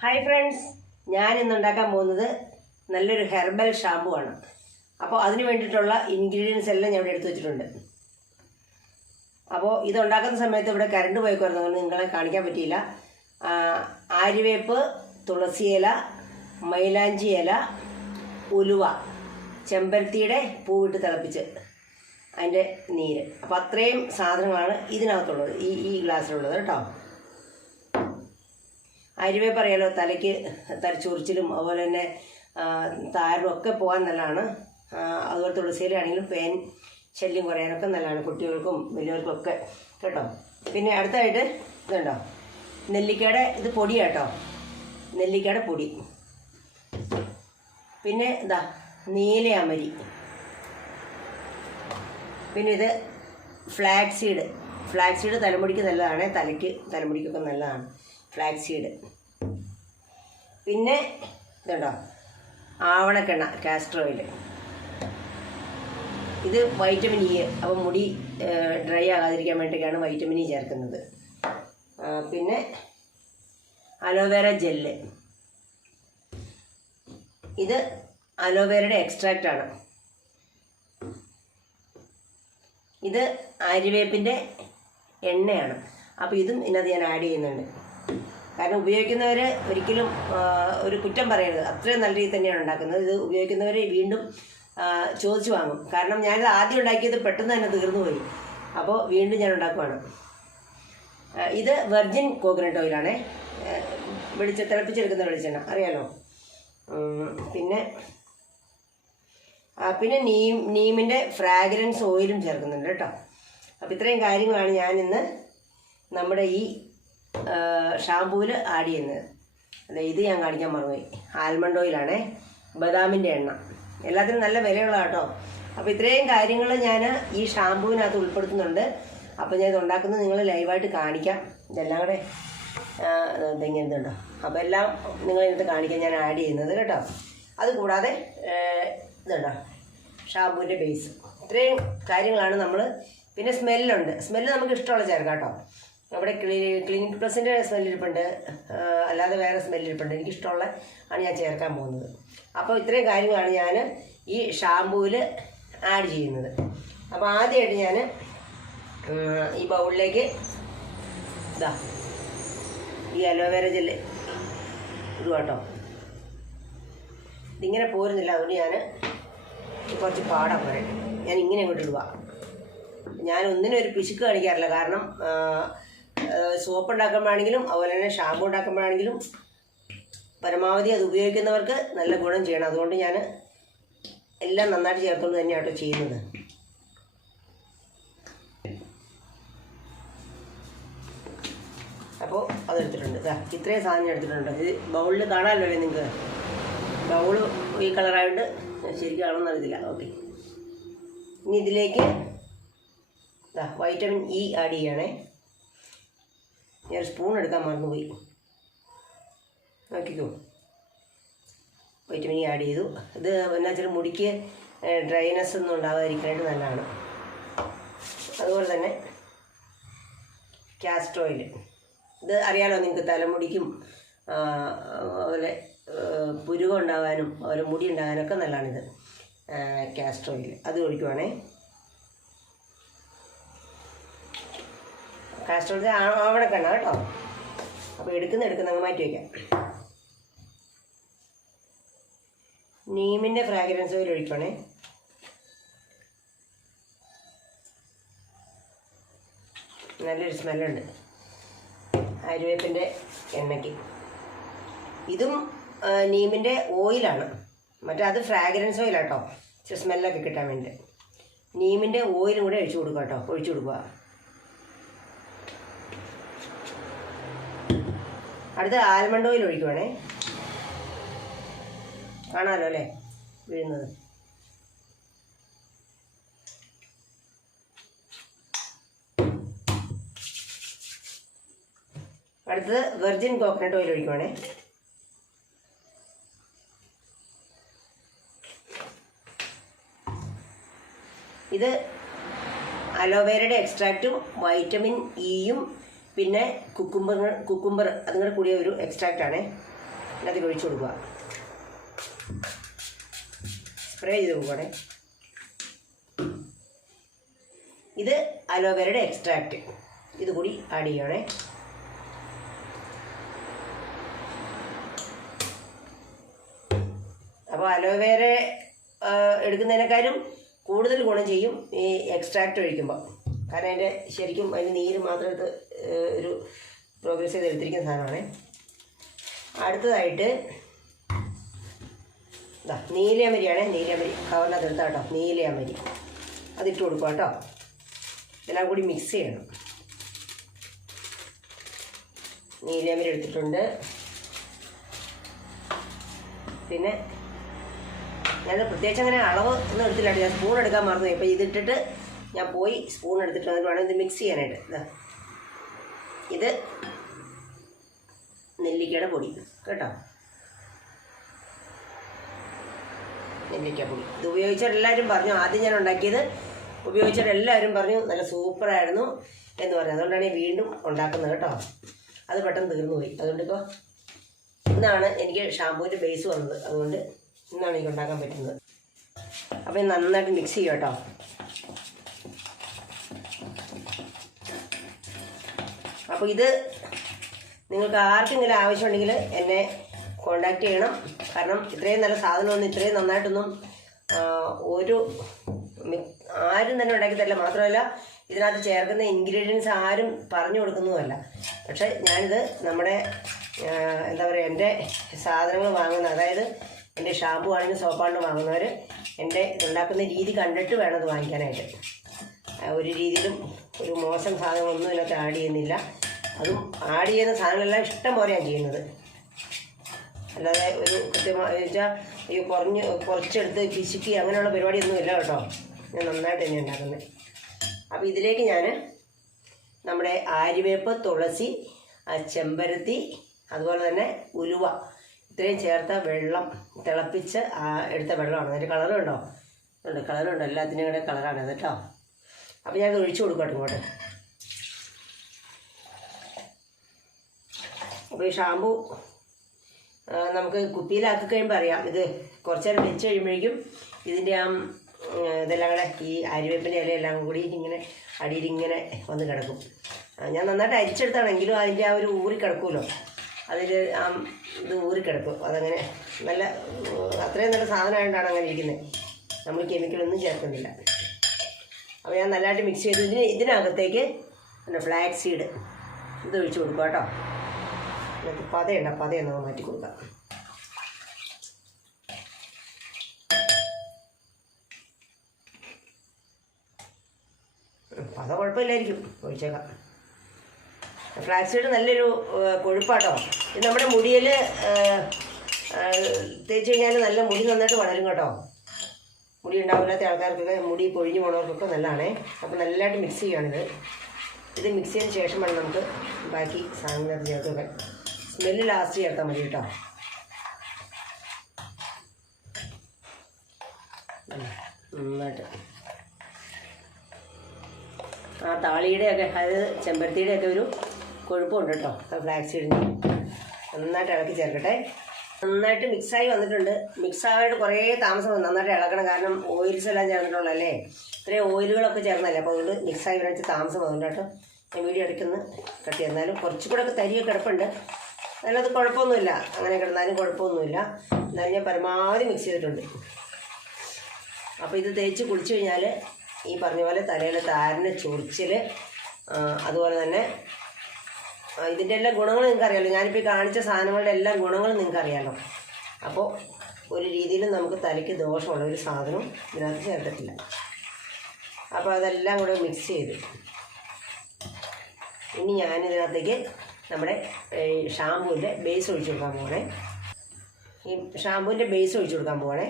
Hi friends, ഞാൻ ഇന്ന് ഉണ്ടാക്കാൻ പോകുന്നത് നല്ലൊരു ഹെർബൽ ഷാമ്പു ആണ്. അപ്പോൾ അതിന് വേണ്ടിയിട്ടുള്ള ഇൻഗ്രീഡിയൻസ് എല്ലാം ഞാൻ ഇവിടെ എടുത്തു വെച്ചിട്ടുണ്ട്. അപ്പോൾ ഇതുണ്ടാക്കുന്ന സമയത്ത് ഇവിടെ കറണ്ട് പോയിക്കുമായിരുന്നു, നിങ്ങളെ കാണിക്കാൻ പറ്റിയില്ല. ആര്യവേപ്പ്, തുളസിയില, മൈലാഞ്ചി ഇല, ഉലുവ, ചെമ്പരത്തിയുടെ പൂവിട്ട് തിളപ്പിച്ച് അതിൻ്റെ നീര്. അപ്പോൾ അത്രയും സാധനങ്ങളാണ് ഇതിനകത്തുള്ളത്, ഈ ഗ്ലാസ്സിലുള്ളത് കേട്ടോ. ആര്യവേപ്പ് അറിയാലോ, തലച്ചൊറിച്ചിലും അതുപോലെ തന്നെ താരനും ഒക്കെ പോകാൻ നല്ലതാണ്. അതുപോലെ തുളസിയിലാണെങ്കിലും പേൻ ശല്യം കുറയാനൊക്കെ നല്ലതാണ്, കുട്ടികൾക്കും വലിയവർക്കും ഒക്കെ കേട്ടോ. പിന്നെ അടുത്തായിട്ട് ഇതുണ്ടോ, നെല്ലിക്കയുടെ ഇത് പൊടിയാട്ടോ, നെല്ലിക്കയുടെ പൊടി. പിന്നെ ഇതാ നീലയമരി. പിന്നെ ഇത് ഫ്ലാക്സ് സീഡ് തലമുടിക്ക് നല്ലതാണ്, തലമുടിക്കൊക്കെ നല്ലതാണ് ഫ്ലാക്സ് സീഡ്. പിന്നെ ഇതുണ്ടോ ആവണക്കെണ്ണ, കാസ്റ്റർ ഓയിൽ. ഇത് വൈറ്റമിൻ ഇ, അപ്പോൾ മുടി ഡ്രൈ ആകാതിരിക്കാൻ വേണ്ടിയിട്ടാണ് വൈറ്റമിൻ ഇ ചേർക്കുന്നത്. പിന്നെ അലോവേര ജെല്ല്, ഇത് അലോവേരയുടെ എക്സ്ട്രാക്റ്റാണ്. ഇത് ആര്യവേപ്പിൻ്റെ എണ്ണയാണ്. അപ്പോൾ ഇതും ഇതിനകത്ത് ഞാൻ ആഡ് ചെയ്യുന്നുണ്ട്. കാരണം ഉപയോഗിക്കുന്നവർ ഒരിക്കലും ഒരു കുറ്റം പറയരുത്, അത്രയും നല്ല രീതിയിൽ തന്നെയാണ് ഉണ്ടാക്കുന്നത്. ഇത് ഉപയോഗിക്കുന്നവർ വീണ്ടും ചോദിച്ചു വാങ്ങും. കാരണം ഞാനിത് ആദ്യം ഉണ്ടാക്കിയത് പെട്ടെന്ന് തന്നെ തീർന്നു പോയി, അപ്പോൾ വീണ്ടും ഞാൻ ഉണ്ടാക്കുവാണ്. ഇത് വെർജിൻ കോക്കനട്ട് ഓയിലാണ്, തിളപ്പിച്ചെടുക്കുന്ന വെളിച്ചെണ്ണ അറിയാലോ. പിന്നെ നീമിൻ്റെ ഫ്രാഗ്രൻസ് ഓയിലും ചേർക്കുന്നുണ്ട് കേട്ടോ. അപ്പോൾ ഇത്രയും കാര്യങ്ങളാണ് ഞാനിന്ന് നമ്മുടെ ഈ ഷാമ്പൂവിൽ ആഡ് ചെയ്യുന്നത്. അല്ല, ഇത് ഞാൻ കാണിക്കാൻ മറന്നുപോയി, ആൽമണ്ട് ഓയിലാണേ, ബദാമിൻ്റെ എണ്ണ. എല്ലാത്തിനും നല്ല വിലയുള്ള കേട്ടോ. അപ്പോൾ ഇത്രയും കാര്യങ്ങൾ ഞാൻ ഈ ഷാമ്പൂവിനകത്ത് ഉൾപ്പെടുത്തുന്നുണ്ട്. അപ്പോൾ ഞാൻ ഇത് ഉണ്ടാക്കുന്നത് നിങ്ങൾ ലൈവായിട്ട് കാണിക്കാം. ഇതെല്ലാം കൂടെ ഇതെങ്ങനെയുണ്ടോ, അപ്പോൾ എല്ലാം നിങ്ങളിതിനകത്ത് കാണിക്കാൻ ഞാൻ ആഡ് ചെയ്യുന്നത് കേട്ടോ. അതുകൂടാതെ ഇതുണ്ടോ ഷാമ്പൂവിൻ്റെ ബേസ്. ഇത്രയും കാര്യങ്ങളാണ് നമ്മൾ. പിന്നെ സ്മെല്ലുണ്ട്, സ്മെല്ല് നമുക്ക് ഇഷ്ടമുള്ള ചേർക്കാം കേട്ടോ. നമ്മുടെ ക്ലിനിക് പ്ലസിൻ്റെ സ്മെല്ലിരിപ്പുണ്ട്, അല്ലാതെ വേറെ സ്മെല്ലിരിപ്പുണ്ട്. എനിക്കിഷ്ടമുള്ള ആണ് ഞാൻ ചേർക്കാൻ പോകുന്നത്. അപ്പോൾ ഇത്രയും കാര്യങ്ങളാണ് ഞാൻ ഈ ഷാമ്പൂവിൽ ആഡ് ചെയ്യുന്നത്. അപ്പോൾ ആദ്യമായിട്ട് ഞാൻ ഈ ബൗളിലേക്ക് ഇതാ ഈ അലോവേര ജെല്ല് ഇടുക കേട്ടോ. ഇതിങ്ങനെ പോരുന്നില്ല, അതുകൊണ്ട് ഞാൻ കുറച്ച് പാടാൻ പറയും. ഞാൻ ഇങ്ങനെ അങ്ങോട്ട് ഇടുക. ഞാൻ ഒന്നിനും ഒരു പിശുക്ക് കാണിക്കാറില്ല. കാരണം സോപ്പ് ഉണ്ടാക്കുമ്പോഴാണെങ്കിലും അതുപോലെ തന്നെ ഷാമ്പു ഉണ്ടാക്കുമ്പോഴാണെങ്കിലും പരമാവധി അത് ഉപയോഗിക്കുന്നവർക്ക് നല്ല ഗുണം ചെയ്യണം. അതുകൊണ്ട് ഞാൻ എല്ലാം നന്നായിട്ട് ചേർത്തുകൊണ്ട് തന്നെയാണ് കേട്ടോ ചെയ്യുന്നത്. അപ്പോൾ അതെടുത്തിട്ടുണ്ട്, ഇത്രയും സാധനം എടുത്തിട്ടുണ്ട്. ഇത് ബൗളിൽ കാണാമല്ലോ നിങ്ങൾക്ക്, ബൗള് ഈ കളറായിട്ട് ശരിക്കും കാണുമെന്ന് അറിയത്തില്ല. ഓക്കെ, ഇനി ഇതിലേക്ക് വൈറ്റമിൻ ഇ ആഡ് ചെയ്യണേ. ഞാൻ സ്പൂൺ എടുക്കാൻ മറന്നുപോയി, നോക്കിക്കോ. വൈറ്റമിൻ ഇ ആഡ് ചെയ്തു. ഇത് എന്നാ വെച്ചാൽ മുടിക്ക് ഡ്രൈനെസ് ഒന്നും ഉണ്ടാകാതിരിക്കാനായിട്ട് നല്ലതാണ്. അതുപോലെ തന്നെ കാസ്റ്റർ ഓയിൽ, ഇത് അറിയാലോ നിങ്ങൾക്ക്, തലമുടിക്കും അതുപോലെ പുരുകം ഉണ്ടാകാനും അതുപോലെ മുടി ഉണ്ടാകാനൊക്കെ നല്ലതാണിത്. കാസ്റ്റർ ഓയിൽ അത് ഒഴിക്കുവാണേ. കാസ്റ്റർ ഓയിൽ ആവണക്കെണ്ണ കേട്ടോ. അപ്പോൾ എടുക്കുന്ന അങ്ങ് മാറ്റി വയ്ക്കാം. നീമിൻ്റെ ഫ്രാഗ്രൻസ് ഓയിൽ ഒഴിക്കുവാണേ. നല്ലൊരു സ്മെല്ലുണ്ട് ആര്യവേപ്പിൻ്റെ എണ്ണയ്ക്ക്. ഇതും നീമിൻ്റെ ഓയിലാണ്, അത് ഫ്രാഗ്രൻസ് ഓയിലാട്ടോ, സ്മെല്ലൊക്കെ കിട്ടാൻ വേണ്ടി. നീമിൻ്റെ ഓയിലും കൂടെ ഒഴിച്ചു കൊടുക്കുക കേട്ടോ, ഒഴിച്ചു കൊടുക്കുക. അടുത്ത് ആൽമണ്ട് ഓയിൽ ഒഴിക്കുവാണേ. കാണാമല്ലോ അല്ലേ വീഴുന്നത്. അടുത്തത് വെർജിൻ കോക്കനട്ട് ഓയിൽ ഒഴിക്കുവാണേ. ഇത് അലോവേരയുടെ എക്സ്ട്രാക്റ്റും വൈറ്റമിൻ ഇയും പിന്നെ കുക്കുംബർ അതും കൂടെ കൂടിയ ഒരു എക്സ്ട്രാക്റ്റാണേ. അതിലേക്ക് ഒഴിച്ചു കൊടുക്കുക. സ്പ്രേ ചെയ്ത് കൊടുക്കണേ. ഇത് അലോവേരയുടെ എക്സ്ട്രാക്റ്റ് ഇത് കൂടി ആഡ് ചെയ്യണേ. അപ്പോൾ അലോവേര എടുക്കുന്നതിനേക്കാളും കൂടുതൽ ഗുണം ചെയ്യും ഈ എക്സ്ട്രാക്റ്റ് ഒഴിക്കുമ്പോൾ. കാരണം അതിൻ്റെ ശരിക്കും അതിന് നീര് മാത്രം എടുത്ത് ഒരു പ്രോഗ്രസ് ചെയ്ത് എടുത്തിരിക്കുന്ന സാധനമാണ്. അടുത്തതായിട്ട് നീലയമരിയാണ്. നീലയമരി കവറിനകത്ത് എടുത്താൽ കേട്ടോ. നീലയമരി അതിട്ട് കൊടുക്കുക കേട്ടോ. ഇതെല്ലാം കൂടി മിക്സ് ചെയ്യണം. നീലയമരി എടുത്തിട്ടുണ്ട്. പിന്നെ ഞാൻ പ്രത്യേകിച്ച് അങ്ങനെ അളവ് ഒന്നും എടുത്തില്ല. ഞാൻ സ്പൂൺ എടുക്കാൻ മറന്നു. ഇപ്പോൾ ഇതിട്ടിട്ട് ഞാൻ പോയി സ്പൂൺ എടുത്തിട്ട് വന്നിട്ട് വേണം ഇത് മിക്സ് ചെയ്യാനായിട്ട്. ഇത് നെല്ലിക്കയുടെ പൊടി കേട്ടോ. നെല്ലിക്കപ്പൊടി ഇത് ഉപയോഗിച്ചിട്ട് എല്ലാവരും പറഞ്ഞു, ആദ്യം ഞാൻ ഉണ്ടാക്കിയത് ഉപയോഗിച്ചിട്ട് എല്ലാവരും പറഞ്ഞു നല്ല സൂപ്പറായിരുന്നു എന്ന് പറഞ്ഞു. അതുകൊണ്ടാണ് വീണ്ടും ഉണ്ടാക്കുന്നത് കേട്ടോ. അത് പെട്ടെന്ന് തീർന്നു പോയി. അതുകൊണ്ടിപ്പോൾ ഇന്നാണ് എനിക്ക് ഷാമ്പൂവിൻ്റെ ബേസ് വന്നത്. അതുകൊണ്ട് ഇന്നാണ് എനിക്ക് ഉണ്ടാക്കാൻ പറ്റുന്നത്. അപ്പോൾ നന്നായിട്ട് മിക്സ് ചെയ്യും കേട്ടോ. അപ്പോൾ ഇത് നിങ്ങൾക്ക് ആർക്കെങ്കിലും ആവശ്യമുണ്ടെങ്കിൽ എന്നെ കോണ്ടാക്ട് ചെയ്യണം. കാരണം ഇത്രയും നല്ല സാധനമൊന്നും ഇത്രയും നന്നായിട്ടൊന്നും ആരും തന്നെ ഉണ്ടാക്കി തരില്ല. മാത്രമല്ല ഇതിനകത്ത് ചേർക്കുന്ന ഇൻഗ്രീഡിയൻസ് ആരും പറഞ്ഞു കൊടുക്കുന്നതുമല്ല. പക്ഷേ ഞാനിത് നമ്മുടെ എന്താ പറയുക, എൻ്റെ സാധനങ്ങൾ വാങ്ങുന്ന, അതായത് എൻ്റെ ഷാമ്പു ആണെങ്കിലും സോപ്പാണെങ്കിലും വാങ്ങുന്നവർ എൻ്റെ ഇതുണ്ടാക്കുന്ന രീതി കണ്ടിട്ട് വേണം ഇത് വാങ്ങിക്കാനായിട്ട്. ഒരു രീതിയിലും ഒരു മോശം സാധനങ്ങളൊന്നും ഇതിനകത്ത് ആഡ് ചെയ്യുന്നില്ല. അതും ആഡ് ചെയ്യുന്ന സാധനങ്ങളെല്ലാം ഇഷ്ടം പോലെയാണ് ചെയ്യുന്നത്. അല്ലാതെ ഒരു കൃത്യമായി വെച്ചാൽ ഈ കുറച്ചെടുത്ത് പിശുക്കി അങ്ങനെയുള്ള പരിപാടിയൊന്നും ഇല്ല കേട്ടോ. ഞാൻ നന്നായിട്ട് തന്നെ ഉണ്ടാക്കുന്നത്. അപ്പോൾ ഇതിലേക്ക് ഞാൻ നമ്മുടെ ആര്യവേപ്പ്, തുളസി, ചെമ്പരത്തി, അതുപോലെ തന്നെ ഉലുവ ഇത്രയും ചേർത്ത വെള്ളം തിളപ്പിച്ച് എടുത്ത വെള്ളമാണ്. അതിൻ്റെ കളറുണ്ടോ? ഉണ്ട്, കളറുണ്ട്. എല്ലാത്തിനും കൂടെ കളറാണ് അത് കേട്ടോ. അപ്പോൾ ഞാനത് ഒഴിച്ചു കൊടുക്കട്ടെ ഇങ്ങോട്ട്. അപ്പോൾ ഈ ഷാമ്പു നമുക്ക് കുപ്പിയിലാക്കി കഴിയുമ്പോൾ അറിയാം. ഇത് കുറച്ച് നേരം വെച്ച് കഴിയുമ്പോഴേക്കും ഇതിൻ്റെ ഇതെല്ലാം കൂടെ ഈ അരിവേപ്പിൻ്റെ ഇലയെല്ലാം കൂടി ഇങ്ങനെ അടിയിലിങ്ങനെ വന്ന് കിടക്കും. ഞാൻ നന്നായിട്ട് അരിച്ചെടുത്താണെങ്കിലും അതിൻ്റെ ആ ഒരു ഊറി കിടക്കുമല്ലോ, അതിൽ ഇത് ഊറിക്കിടക്കും. അതങ്ങനെ നല്ല അത്രയും നല്ല സാധനമായിട്ടാണ് അങ്ങനെ ഇരിക്കുന്നത്. നമ്മൾ കെമിക്കലൊന്നും ചേർക്കുന്നില്ല. അപ്പോൾ ഞാൻ നല്ലതായിട്ട് മിക്സ് ചെയ്ത് ഇതിനകത്തേക്ക് പിന്നെ ഫ്ലാക്സ് സീഡ് ഇത് ഒഴിച്ച് കൊടുക്കുക കേട്ടോ. പതയുണ്ട്, നമുക്ക് മാറ്റി കൊടുക്കാം. പത കുഴപ്പമില്ലായിരിക്കും, ഒഴിച്ചേക്കാം. ഫ്ലാക്സ് സീഡ് നല്ലൊരു കൊഴുപ്പാട്ടോ. ഇത് നമ്മുടെ മുടിയിൽ തേച്ച് കഴിഞ്ഞാൽ നല്ല മുടി നന്നായിട്ട് വളരും കേട്ടോ. മുടി ഉണ്ടാവില്ലാത്ത ആൾക്കാർക്കൊക്കെ, മുടി പൊഴിഞ്ഞു പോണവർക്കൊക്കെ നല്ലതാണേ. അപ്പോൾ നല്ലതായിട്ട് മിക്സ് ചെയ്യുകയാണിത്. ഇത് മിക്സ് ചെയ്തതിന് ശേഷം വേണം നമുക്ക് ബാക്കി സാധനങ്ങൾ ചേർത്തൊക്കെ. സ്മെല്ല് ലാസ്റ്റ് ചേർത്താൽ മതി കേട്ടോ. നന്നായിട്ട് ആ താളിയുടെയൊക്കെ, അതായത് ചെമ്പരത്തിയുടെയൊക്കെ ഒരു കൊഴുപ്പമുണ്ട് കേട്ടോ ഫ്ലാക്സ് സീഡിന്. നന്നായിട്ട് ഇളക്കി ചേർക്കട്ടെ. നന്നായിട്ട് മിക്സായി വന്നിട്ടുണ്ട്. മിക്സായിട്ട് കുറേ താമസം വന്നു. നന്നായിട്ട് ഇളക്കണം, കാരണം ഓയിൽസ് എല്ലാം ചേർന്നിട്ടുള്ളതല്ലേ. ഇത്രയും ഓയിലുകളൊക്കെ ചേർന്നല്ലേ. അപ്പോൾ അതുകൊണ്ട് മിക്സായി വരാൻ താമസം വന്നിട്ടുണ്ട് കേട്ടോ. ഞാൻ വീഡിയോ ഇടയ്ക്കൊന്ന് കട്ട് ചെയ്താലും കുറച്ചുകൂടെ ഒക്കെ തരിയൊക്കെ കിടപ്പുണ്ട്. അതിനകത്ത് കുഴപ്പമൊന്നുമില്ല, അങ്ങനെ കിടന്നാലും കുഴപ്പമൊന്നുമില്ല. എന്നാലും ഞാൻ പരമാവധി മിക്സ് ചെയ്തിട്ടുണ്ട്. അപ്പോൾ ഇത് തേച്ച് കുളിച്ച് കഴിഞ്ഞാൽ ഈ പറഞ്ഞ പോലെ തലയിൽ താരന്, ചൊറിച്ചിൽ, അതുപോലെ തന്നെ ഇതിൻ്റെ എല്ലാ ഗുണങ്ങളും നിങ്ങൾക്ക് അറിയാമല്ലോ. ഞാനിപ്പോൾ കാണിച്ച സാധനങ്ങളുടെ എല്ലാ ഗുണങ്ങളും നിങ്ങൾക്ക് അറിയാമല്ലോ. അപ്പോൾ ഒരു രീതിയിലും നമുക്ക് തലയ്ക്ക് ദോഷമുള്ള ഒരു സാധനവും ഇതിനകത്ത് ചേർത്തിട്ടില്ല. അപ്പോൾ അതെല്ലാം കൂടെ മിക്സ് ചെയ്ത് ഇനി ഞാനിതിനകത്തേക്ക് നമ്മുടെ ഷാമ്പൂവിൻ്റെ ബേസ് ഒഴിച്ചു കൊടുക്കാൻ പോകണേ. ഈ ഷാമ്പൂവിൻ്റെ ബേസ് ഒഴിച്ചു കൊടുക്കാൻ പോകണേ.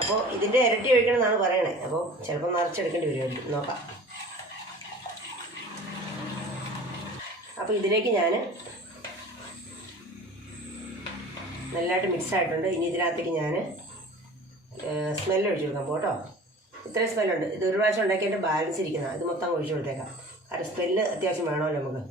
അപ്പോൾ ഇതിൻ്റെ ഇരട്ടി ഒഴിക്കണം എന്നാണ് പറയണേ. അപ്പോൾ ചിലപ്പോൾ നിറച്ചെടുക്കേണ്ടി വരും, നോക്കാം. അപ്പോൾ ഇതിലേക്ക് ഞാൻ നല്ലതായിട്ട് മിക്സ് ആയിട്ടുണ്ട്. ഇനി ഇതിനകത്തേക്ക് ഞാൻ സ്മെല്ല് ഒഴിച്ചു കൊടുക്കാം കേട്ടോ. ഇത്രയും സ്മെല്ലുണ്ട്. ഇത് ഒരു പ്രാവശ്യം ഉണ്ടാക്കിയതിൻ്റെ ബാലൻസ് ഇരിക്കുന്ന ഇത് മൊത്തം ഒഴിച്ചു കൊടുത്തേക്കാം. കാരണം സ്മെല്ല് അത്യാവശ്യം വേണമല്ലോ നമുക്ക്.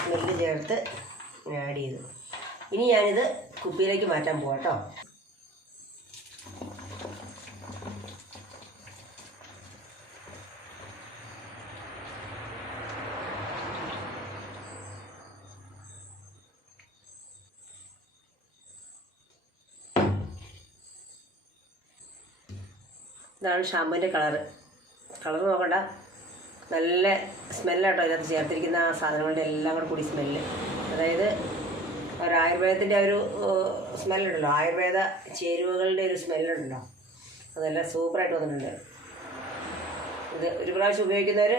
സ്മെല്ല് ചേർത്ത് ആഡ് ചെയ്തു. ഇനി ഞാനിത് കുപ്പിയിലേക്ക് മാറ്റാൻ പോവാം കേട്ടോ. ഇതാണ് ഷാമ്പൂവിൻ്റെ കളർ നോക്കണ്ട, നല്ല സ്മെല്ലാട്ടോ ഇതിനകത്ത് ചേർത്തിരിക്കുന്ന ആ സാധനങ്ങളുടെ എല്ലാം കൂടെ കൂടി സ്മെല്ല്. അതായത് ഒരു ആയുർവേദത്തിൻ്റെ ഒരു സ്മെല്ലുണ്ടല്ലോ, ആയുർവേദ ചേരുവകളുടെ ഒരു സ്മെല്ലുണ്ടല്ലോ, അതെല്ലാം സൂപ്പറായിട്ട് വന്നിട്ടുണ്ട്. ഇത് ഒരു പ്രാവശ്യം ഉപയോഗിക്കുന്നവർ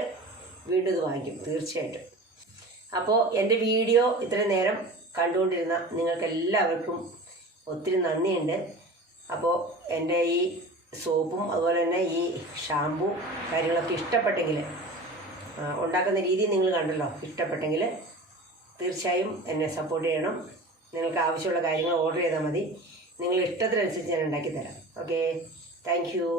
വീണ്ടും ഇത് വാങ്ങിക്കും തീർച്ചയായിട്ടും. അപ്പോൾ എൻ്റെ വീഡിയോ ഇത്രയും നേരം കണ്ടുകൊണ്ടിരുന്ന നിങ്ങൾക്കെല്ലാവർക്കും ഒത്തിരി നന്ദിയുണ്ട്. അപ്പോൾ എൻ്റെ ഈ സോപ്പും അതുപോലെ തന്നെ ഈ ഷാമ്പൂ കാര്യങ്ങളൊക്കെ ഇഷ്ടപ്പെട്ടെങ്കിൽ, ഉണ്ടാക്കുന്ന രീതി നിങ്ങൾ കണ്ടല്ലോ, ഇഷ്ടപ്പെട്ടെങ്കിൽ തീർച്ചയായും എന്നെ സപ്പോർട്ട് ചെയ്യണം. നിങ്ങൾക്ക് ആവശ്യമുള്ള കാര്യങ്ങൾ ഓർഡർ ചെയ്താൽ മതി. നിങ്ങളുടെ ഇഷ്ടത്തിനനുസരിച്ച് ഞാൻ ഉണ്ടാക്കി തരാം. Okay, thank you.